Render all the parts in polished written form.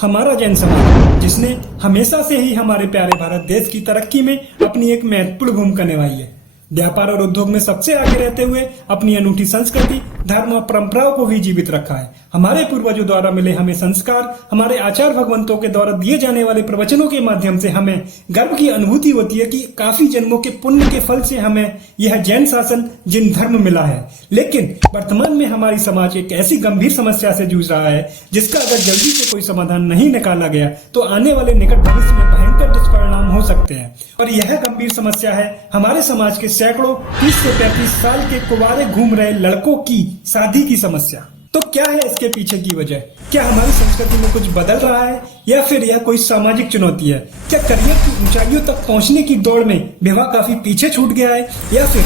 हमारा जैन समाज, जिसने हमेशा से ही हमारे प्यारे भारत देश की तरक्की में अपनी एक महत्वपूर्ण भूमिका निभाई है। व्यापार और उद्योग में सबसे आगे रहते हुए अपनी अनूठी संस्कृति, धर्म और परंपराओं को भी जीवित रखा है। हमारे पूर्वजों द्वारा मिले हमें संस्कार, हमारे आचार भगवंतों के द्वारा दिए जाने वाले प्रवचनों के माध्यम से हमें गर्व की अनुभूति होती है कि काफी जन्मों के पुण्य के फल से हमें यह जैन शासन, जिन धर्म मिला है। लेकिन वर्तमान में हमारी समाज एक ऐसी गंभीर समस्या से जूझ रहा है जिसका अगर जल्दी से कोई समाधान नहीं निकाला गया तो आने वाले निकट भविष्य में भयंकर दुष्परिणाम हो सकते हैं। और यह गंभीर समस्या है हमारे समाज के सैकड़ों 30 से 35 साल के कुंवारे घूम रहे लड़कों की शादी की समस्या। तो क्या है इसके पीछे की वजह? क्या हमारी संस्कृति में कुछ बदल रहा है या फिर यह कोई सामाजिक चुनौती है? क्या करियर की ऊंचाइयों तक पहुंचने की दौड़ में विवाह काफी पीछे छूट गया है या फिर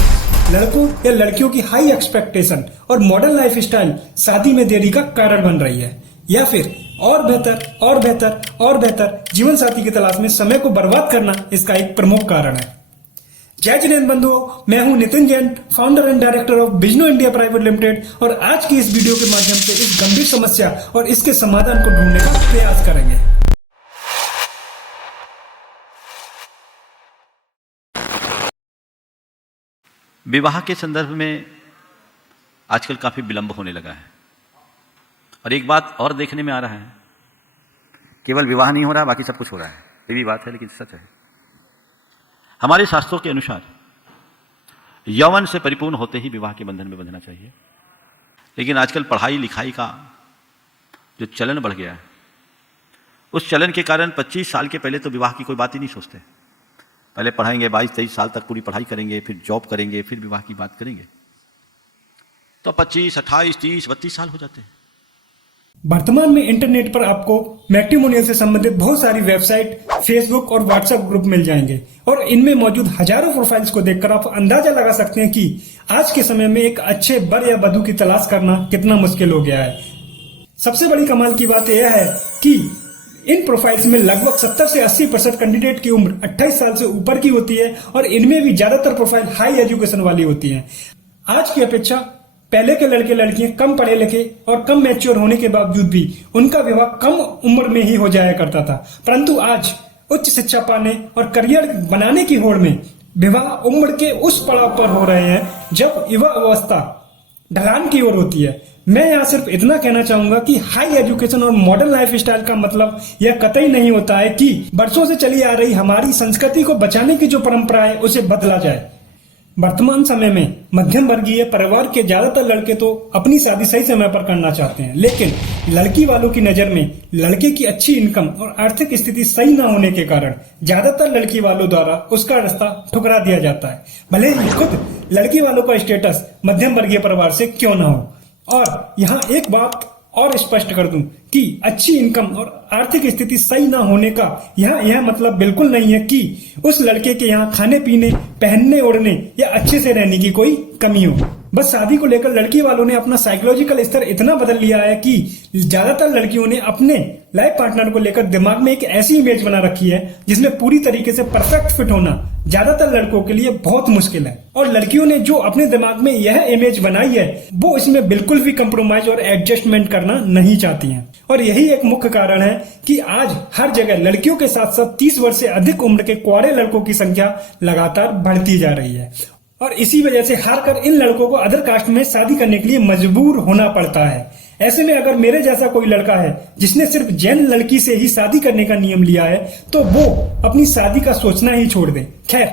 लड़कों या लड़कियों की हाई एक्सपेक्टेशन और मॉडर्न लाइफ स्टाइल शादी में देरी का कारण बन रही है? या फिर और बेहतर जीवन साथी की तलाश में समय को बर्बाद करना इसका एक प्रमुख कारण है। जय जैन बंधुओं, मैं हूं Nitin Jain, founder and director of बिजनो इंडिया प्राइवेट लिमिटेड, और आज की इस वीडियो के माध्यम से इस गंभीर समस्या और इसके समाधान को ढूंढने का प्रयास करेंगे। विवाह के संदर्भ में आजकल काफी विलंब होने लगा है। और एक बात और देखने में आ रहा है, केवल विवाह नहीं हो रहा, बाकी सब कुछ हो रहा है। ये भी बात है लेकिन सच है। हमारे शास्त्रों के अनुसार यौवन से परिपूर्ण होते ही विवाह के बंधन में बंधना चाहिए। लेकिन आजकल पढ़ाई लिखाई का जो चलन बढ़ गया है, उस चलन के कारण 25 साल के पहले तो विवाह की कोई बात ही नहीं सोचते। पहले पढ़ाएंगे, 22-23 साल तक पूरी पढ़ाई करेंगे, फिर जॉब करेंगे, फिर विवाह की बात करेंगे, तो 25, 28, 30, 32 साल हो जाते हैं। वर्तमान में इंटरनेट पर आपको मैट्रिमोनियल से संबंधित बहुत सारी वेबसाइट, फेसबुक और व्हाट्सएप ग्रुप मिल जाएंगे और इनमें मौजूद हजारों प्रोफाइल्स को देखकर आप अंदाजा लगा सकते हैं कि आज के समय में एक अच्छे वर या वधू की तलाश करना कितना मुश्किल हो गया है। सबसे बड़ी कमाल की बात यह है कि इन प्रोफाइल्स में लगभग 70 से 80% कैंडिडेट की उम्र 28 साल से ऊपर की होती है और इनमें भी ज्यादातर प्रोफाइल हाई एजुकेशन वाली होती है। आज की अपेक्षा पहले के लड़के लड़कियां कम पढ़े लिखे और कम मैच्योर होने के बावजूद भी उनका विवाह कम उम्र में ही हो जाया करता था, परंतु आज उच्च शिक्षा पाने और करियर बनाने की होड़ में विवाह उम्र के उस पड़ाव पर हो रहे हैं जब युवा अवस्था ढलान की ओर होती है। मैं यहाँ सिर्फ इतना कहना चाहूंगा कि हाई एजुकेशन और मॉडर्न लाइफ स्टाइल का मतलब यह कतई नहीं होता है कि वर्षों से चली आ रही हमारी संस्कृति को बचाने की जो परंपरा है उसे बदला जाए। वर्तमान समय में मध्यम वर्गीय परिवार के ज्यादातर लड़के तो अपनी शादी सही समय पर करना चाहते हैं, लेकिन लड़की वालों की नजर में लड़के की अच्छी इनकम और आर्थिक स्थिति सही न होने के कारण ज्यादातर लड़की वालों द्वारा उसका रास्ता ठुकरा दिया जाता है, भले ही खुद लड़की वालों का स्टेटस मध्यम वर्गीय परिवार से क्यों न हो। और यहाँ एक बात और स्पष्ट कर दूं कि अच्छी इनकम और आर्थिक स्थिति सही ना होने का यह मतलब बिल्कुल नहीं है कि उस लड़के के यहाँ खाने पीने, पहनने ओढ़ने या अच्छे से रहने की कोई कमी हो। बस शादी को लेकर लड़की वालों ने अपना साइकोलॉजिकल स्तर इतना बदल लिया है कि ज्यादातर लड़कियों ने अपने लाइफ पार्टनर को लेकर दिमाग में एक ऐसी इमेज बना रखी है जिसमें पूरी तरीके से परफेक्ट फिट होना ज्यादातर लड़कों के लिए बहुत मुश्किल है। और लड़कियों ने जो अपने दिमाग में यह इमेज बनाई है वो इसमें बिल्कुल भी कंप्रोमाइज और एडजस्टमेंट करना नहीं चाहती हैं। और यही एक मुख्य कारण है कि आज हर जगह लड़कियों के साथ साथ 30 वर्ष से अधिक उम्र के कुंवारे लड़कों की संख्या लगातार बढ़ती जा रही है। और इसी वजह से हार कर इन लड़कों को अदर कास्ट में शादी करने के लिए मजबूर होना पड़ता है। ऐसे में अगर मेरे जैसा कोई लड़का है जिसने सिर्फ जैन लड़की से ही शादी करने का नियम लिया है तो वो अपनी शादी का सोचना ही छोड़ दे। खैर,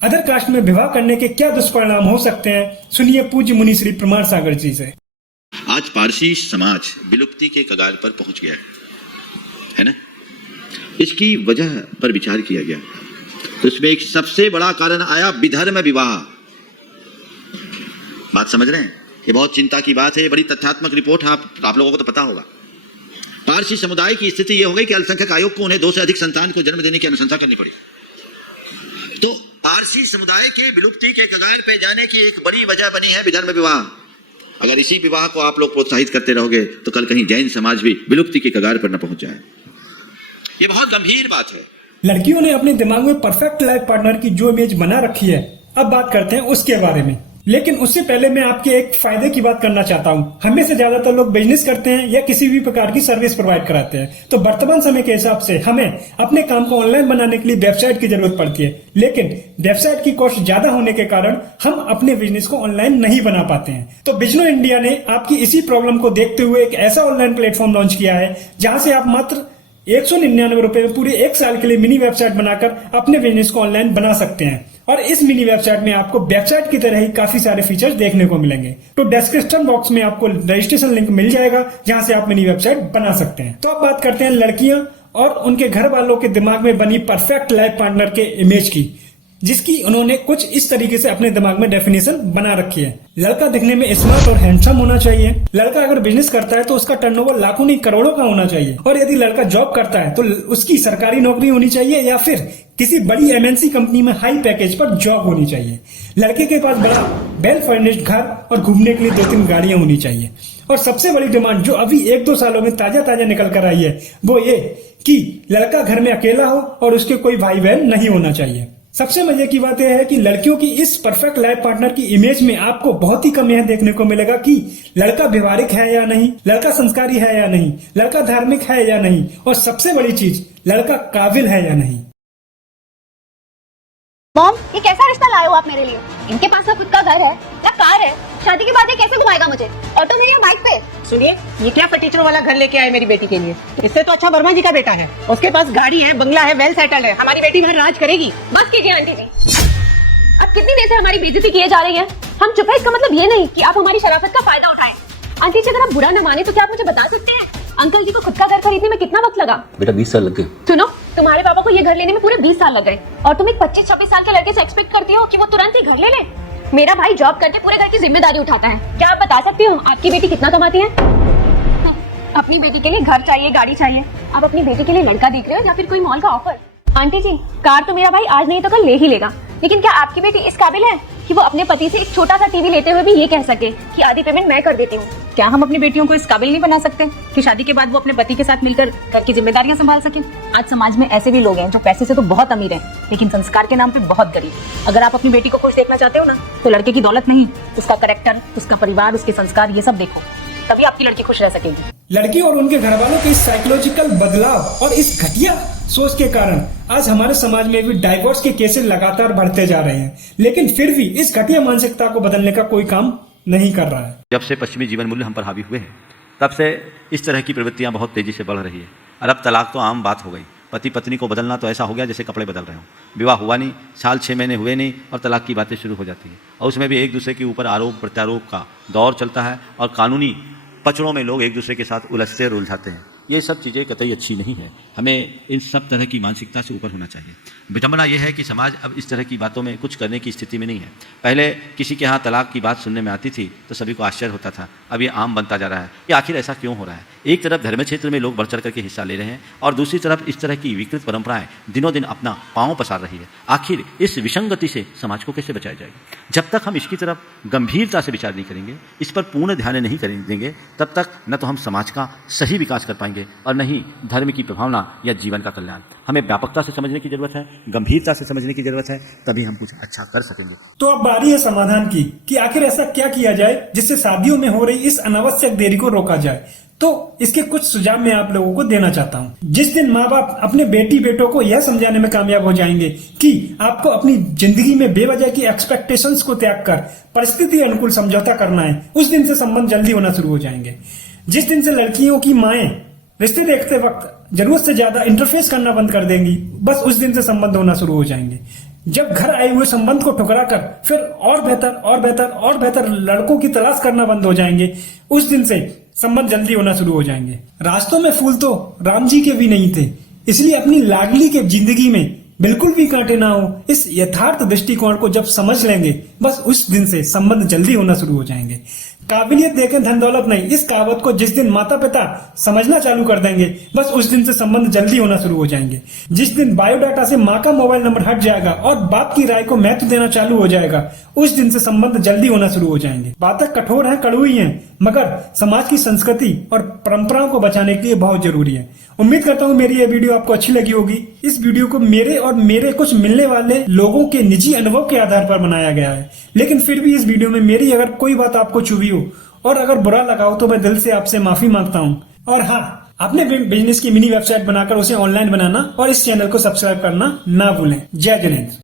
अदर कास्ट में विवाह करने के क्या दुष्परिणाम हो सकते हैं, सुनिए पूज्य मुनि श्री प्रमाण सागर जी से। आज पारसी समाज विलुप्ति के कगार पर पहुंच गया है ना। इसकी वजह पर विचार किया गया तो इसमें एक सबसे बड़ा कारण आया विधर्म विवाह। बात समझ रहे हैं? ये बहुत चिंता की बात है, ये बड़ी तथ्यात्मक रिपोर्ट है, आप लोगों को तो पता होगा। पारसी समुदाय की स्थिति यह हो गई कि अल्पसंख्यक आयोग को उन्हें 2 से अधिक संतान को जन्म देने की अनुशंसा करनी पड़ी। तो पारसी समुदाय के विलुप्ति के कगार पे जाने की एक बड़ी वजह बनी है विधर्म विवाह। अगर इसी विवाह को आप लोग प्रोत्साहित करते रहोगे तो कल कहीं जैन समाज भी विलुप्ति के कगार पर न पहुंच जाए। ये बहुत गंभीर बात है। लड़कियों ने अपने दिमाग में परफेक्ट लाइफ पार्टनर की जो इमेज बना रखी है, अब बात करते हैं उसके बारे में। लेकिन उससे पहले मैं आपके एक फायदे की बात करना चाहता हूं। हमें से ज्यादातर लोग बिजनेस करते हैं या किसी भी प्रकार की सर्विस प्रोवाइड कराते हैं, तो वर्तमान समय के हिसाब से हमें अपने काम को ऑनलाइन बनाने के लिए वेबसाइट की जरूरत पड़ती है। लेकिन वेबसाइट की कॉस्ट ज्यादा होने के कारण हम अपने बिजनेस को ऑनलाइन नहीं बना पाते हैं। तो बिजनो इंडिया ने आपकी इसी प्रॉब्लम को देखते हुए एक ऐसा ऑनलाइन प्लेटफॉर्म लॉन्च किया है जहां से आप मात्र 199 रुपए में पूरे एक साल के लिए मिनी वेबसाइट बनाकर अपने बिजनेस को ऑनलाइन बना सकते हैं। और इस मिनी वेबसाइट में आपको वेबसाइट की तरह ही काफी सारे फीचर्स देखने को मिलेंगे। तो डिस्क्रिप्शन बॉक्स में आपको रजिस्ट्रेशन लिंक मिल जाएगा जहां से आप मिनी वेबसाइट बना सकते हैं। तो अब बात करते हैं लड़कियां और उनके घर वालों के दिमाग में बनी परफेक्ट लाइफ पार्टनर के इमेज की, जिसकी उन्होंने कुछ इस तरीके से अपने दिमाग में डेफिनेशन बना रखी है। लड़का दिखने में स्मार्ट और हैंडसम होना चाहिए। लड़का अगर बिजनेस करता है तो उसका टर्नओवर लाखों नहीं करोड़ों का होना चाहिए। और यदि लड़का जॉब करता है तो उसकी सरकारी नौकरी होनी चाहिए या फिर किसी बड़ी एमएनसी कंपनी में हाई पैकेज पर जॉब होनी चाहिए। लड़के के पास बड़ा वेल फर्निश्ड घर और घूमने के लिए 2-3 गाड़ियां होनी चाहिए। और सबसे बड़ी डिमांड जो अभी 1-2 सालों में ताजा निकल कर आई है वो ये कि लड़का घर में अकेला हो और उसके कोई भाई बहन नहीं होना चाहिए। सबसे मजे की बात यह है कि लड़कियों की इस परफेक्ट लाइफ पार्टनर की इमेज में आपको बहुत ही कम यह देखने को मिलेगा कि लड़का व्यवहारिक है या नहीं, लड़का संस्कारी है या नहीं, लड़का धार्मिक है या नहीं, और सबसे बड़ी चीज लड़का काबिल है या नहीं। मॉम, ये कैसा रिश्ता लाए हो आप मेरे लिए? इनके पास ना खुद का घर है या कार है, शादी के बाद ये कैसे घुमाएगा मुझे ऑटो में या बाइक पे? सुनिए, ये क्या फटीचरों वाला घर लेके आए मेरी बेटी के लिए? इससे तो अच्छा वर्मा जी का बेटा है, उसके पास गाड़ी है, बंगला है, वेल सेटल्ड है। हमारी बेटी घर राज करेगी। बस कीजिए आंटी जी, अब कितनी देर से हमारी बेइज्जती किए जा रही है। हम चुप है, इसका मतलब ये नहीं कि आप हमारी शराफत का फायदा उठाएं। आंटी जी, अगर आप बुरा न माने तो क्या आप मुझे बता सकते हैं अंकल जी को खुद का घर खरीदने में कितना वक्त लगा? बेटा 20 साल लग गए। सुनो, तुम्हारे पापा को ये घर लेने में पूरे 20 साल लग गए और तुम एक 25-26 साल के लड़के से एक्सपेक्ट करती हो कि वो तुरंत ही घर ले ले? मेरा भाई जॉब करके पूरे घर की जिम्मेदारी उठाता है। क्या आप बता सकती हो आपकी बेटी कितना कमाती है? अपनी बेटी के लिए घर चाहिए, गाड़ी चाहिए, आप अपनी बेटी के लिए लड़का देख रहे हो या फिर कोई मॉल का ऑफर? आंटी जी, कार तो मेरा भाई आज नहीं तो कल ले ही लेगा, लेकिन क्या आपकी बेटी इस काबिल है कि वो अपने पति से एक छोटा सा टीवी लेते हुए भी ये कह सके कि आधी पेमेंट मैं कर देती हूँ? क्या हम अपनी बेटियों को इस काबिल नहीं बना सकते कि शादी के बाद वो अपने पति के साथ मिलकर घर की जिम्मेदारियां संभाल सके? आज समाज में ऐसे भी लोग हैं जो पैसे से तो बहुत अमीर हैं, लेकिन संस्कार के नाम पे बहुत गरीब। अगर आप अपनी बेटी को खुश देखना चाहते हो ना, तो लड़के की दौलत नहीं, उसका कैरेक्टर, उसका परिवार, उसके संस्कार, ये सब देखो, तभी आपकी लड़की खुश रह सकेगी। लड़की और उनके घर वालों के इस साइकोलॉजिकल बदलाव और इस घटिया सोच के कारण आज हमारे समाज में भी डाइवोर्स के केसेस लगातार बढ़ते जा रहे हैं, लेकिन फिर भी इस घटिया मानसिकता को बदलने का कोई काम नहीं कर रहा है। जब से पश्चिमी जीवन मूल्य हम पर हावी हुए हैं तब से इस तरह की प्रवृत्तियां बहुत तेजी से बढ़ रही है। और अब तलाक तो आम बात हो गई। पति पत्नी को बदलना तो ऐसा हो गया जैसे कपड़े बदल रहे हो। विवाह हुआ नहीं, साल 6 महीने हुए नहीं और तलाक की बातें शुरू हो जाती हैं। और उसमें भी एक दूसरे के ऊपर आरोप प्रत्यारोप का दौर चलता है और कानूनी पचड़ों में लोग एक दूसरे के साथ उलझते और उलझाते हैं। ये सब चीज़ें कतई अच्छी नहीं है। हमें इन सब तरह की मानसिकता से ऊपर होना चाहिए। विडंबना यह है कि समाज अब इस तरह की बातों में कुछ करने की स्थिति में नहीं है। पहले किसी के यहाँ तलाक की बात सुनने में आती थी तो सभी को आश्चर्य होता था, अब ये आम बनता जा रहा है। ये आखिर ऐसा क्यों हो रहा है? एक तरफ धर्म क्षेत्र में लोग बढ़ चढ़ करके हिस्सा ले रहे हैं और दूसरी तरफ इस तरह की विकृत परंपराएं दिनों दिन अपना पांव पसार रही है। आखिर इस विसंगति से समाज को कैसे बचाया जाएगा? जब तक हम इसकी तरफ गंभीरता से विचार नहीं करेंगे, इस पर पूर्ण ध्यान नहीं देंगे, तब तक न तो हम समाज का सही विकास कर पाएंगे और न ही धर्म की प्रभावना या जीवन का कल्याण। हमें व्यापकता से समझने की जरूरत है, गंभीरता से समझने की जरूरत है, तभी हम कुछ अच्छा कर सकेंगे। तो अब बारी है समाधान की कि आखिर ऐसा क्या किया जाए जिससे शादियों में हो रही इस अनावश्यक देरी को रोका जाए। तो इसके कुछ सुझाव मैं आप लोगों को देना चाहता हूं। जिस दिन माँ बाप अपने बेटी बेटों को यह समझाने में कामयाब हो जाएंगे कि आपको अपनी जिंदगी में बेवजह की एक्सपेक्टेशंस को त्याग कर परिस्थिति अनुकूल समझौता करना है, उस दिन से संबंध जल्दी होना शुरू हो जाएंगे। जिस दिन से लड़कियों की माएं रिश्ते देखते वक्त जरूरत से ज्यादा इंटरफेस करना बंद कर देंगी, बस उस दिन से संबंध होना शुरू हो जाएंगे। जब घर आए हुए संबंध को ठुकरा कर फिर और बेहतर लड़कों की तलाश करना बंद हो जाएंगे, उस दिन से संबंध जल्दी होना शुरू हो जाएंगे। रास्तों में फूल तो राम जी के भी नहीं थे, इसलिए अपनी लाडली के जिंदगी में बिल्कुल भी कांटे ना हो, इस यथार्थ दृष्टिकोण को जब समझ लेंगे, बस उस दिन से संबंध जल्दी होना शुरू हो जाएंगे। काबिलियत देखें धन दौलत नहीं, इस कहावत को जिस दिन माता पिता समझना चालू कर देंगे बस उस दिन से संबंध जल्दी होना शुरू हो जाएंगे। जिस दिन बायोडाटा से माँ का मोबाइल नंबर हट जाएगा और बाप की राय को महत्व देना चालू हो जाएगा उस दिन से संबंध जल्दी होना शुरू हो जाएंगे। बातें कठोर हैं, कड़वी हैं, मगर समाज की संस्कृति और परंपराओं को बचाने के लिए बहुत जरूरी है। उम्मीद करता हूँ मेरी ये वीडियो आपको अच्छी लगी होगी। इस वीडियो को मेरे और मेरे कुछ मिलने वाले लोगों के निजी अनुभव के आधार पर बनाया गया है, लेकिन फिर भी इस वीडियो में मेरी अगर कोई बात आपको चुभी हो और अगर बुरा लगा हो तो मैं दिल से आपसे माफी मांगता हूँ। और हाँ, अपने बिजनेस की मिनी वेबसाइट बनाकर उसे ऑनलाइन बनाना और इस चैनल को सब्सक्राइब करना ना भूलें। जय जिनेंद्र।